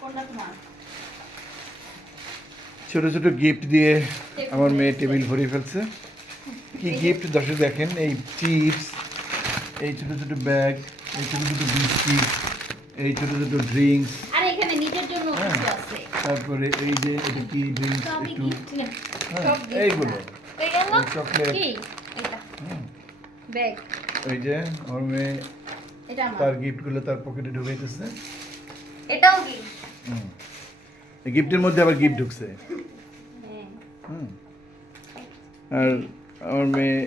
কোনটা তোমার? ছোট ছোট গিফট দিয়ে আমার মেয়ে টেবিল ভরিয়ে ফেলছে। কি গিফট দর্শক দেখেন এই চিপস এই ছোট ছোট ব্যাগ এই ছোট ছোট বিস্কিট এই ছোট ছোট ড্রিঙ্কস আর এখানে নিজের জন্য হ্যাঁ। আছে। তারপরে এই যে এটা কি ড্রিঙ্কস একটু হ্যাঁ, এইগুলো। এই গেল? এই চকলেট ব্যাগ এই যে আমার মেয়ে তার গিফটগুলো তার পকেটে ঢুকাইতেছে। এটাও গিফট এই গিফটের মধ্যে আবার গিফট ঢুকছে। হ্যাঁ। আর আমার মেয়ে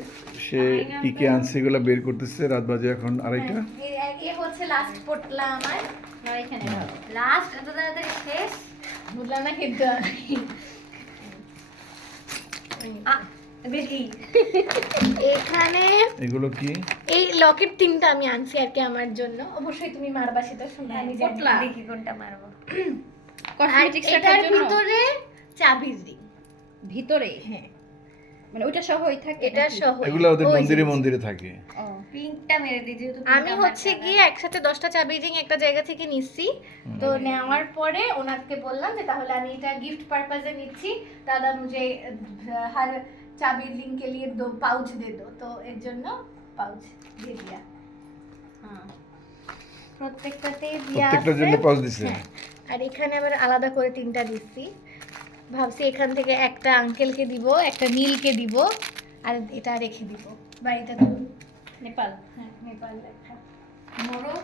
সে কি কি আনছে এগুলো বের করতেছে রাত বাজে এখন আড়াইটা। এ হচ্ছে লাস্ট পটলা আমার। আর এখানে। লাস্ট এত তাড়াতাড়ি শেষ। বুঝলাম না কিন্তু এখানে এগুলো কি? এই লকেট তিনটা আমি আনছি আর কি আমার জন্য। অবশ্যই তুমি মারবা সেটা শুনে। হ্যাঁ, আমি জানি। দেখি কোনটা মারবো। এটার ভিতরে চাবির রিং। ভিতরে? হ্যাঁ। মানে ওইটা সহই থাকে এটা সহ এগুলো ওদের মন্দিরে মন্দিরে থাকে। পিঙ্কটা মেরে দিই যেহেতু আমি হচ্ছে গিয়ে একসাথে 10টা চাবি রিং একটা জায়গা থেকে নিছি। তো নেওয়ার পরে ওনাকে বললাম যে তাহলে আমি এটা গিফট পারপাজে নিচ্ছি। দাদা মুঝে হার চাবি রিং কে লিয়ে দো পাউচ দে দো। তো এর জন্য পাউচ দিয়ে দিয়া। হ্যাঁ। প্রত্যেকটাতে দিয়া প্রত্যেকটার জন্য আছে। পাউচ দিছে। হ্যাঁ, আর এখানে আবার আলাদা করে তিনটা দিচ্ছি। ভাবছি এখান থেকে একটা আঙ্কেলকে দিব একটা নীলকে দিব আর এটা রেখে দিব। বাড়িটা তো নেপাল। হ্যাঁ নেপাল লেখা মোরো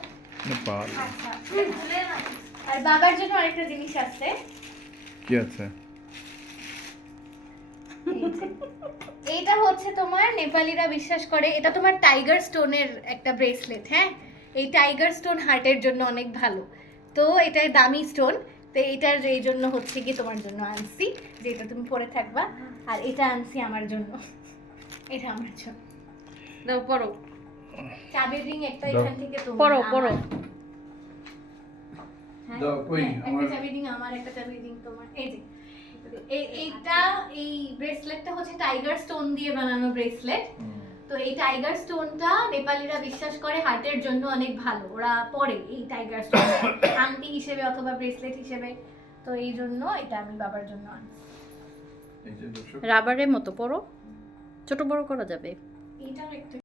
নেপাল। আচ্ছা। ভুলে না। আর বাবার জন্য আরেকটা জিনিস আছে। কি আছে? হচ্ছে তোমার নেপালিরা বিশ্বাস করে এটা তোমার টাইগার স্টোনের একটা ব্রেসলেট হ্যাঁ? এই টাইগার স্টোন হার্টের জন্য অনেক ভালো। তো এটা দামি স্টোন তো এটার এই জন্য হচ্ছে কি তোমার জন্য আনছি যে এটা তুমি পরে থাকবা। আর এটা আনছি আমার জন্য। এটা আমার জন্য। দাও পড়ো চাবির রিং একটা। এখান থেকে পড়ো আমার। পড়ো হ্যাঁ, দাও, কই, হ্যাঁ, একটা আমার- চাবি রিং আমার একটা চাবি রিং তোমার। এই যে এইটা এই ব্রেসলেটটা হচ্ছে টাইগার স্টোন দিয়ে বানানো ব্রেসলেট তো এই টাইগার স্টোনটা নেপালিরা বিশ্বাস করে হার্টের জন্য অনেক ভালো। ওরা পরে এই টাইগার স্টোন আংটি হিসেবে অথবা ব্রেসলেট হিসেবে। তো এই জন্য এটা আমি বাবার জন্য আনছি। এই যে দর্শক। রাবারের মতো পড়ো ছোট বড় করা যাবে। একটা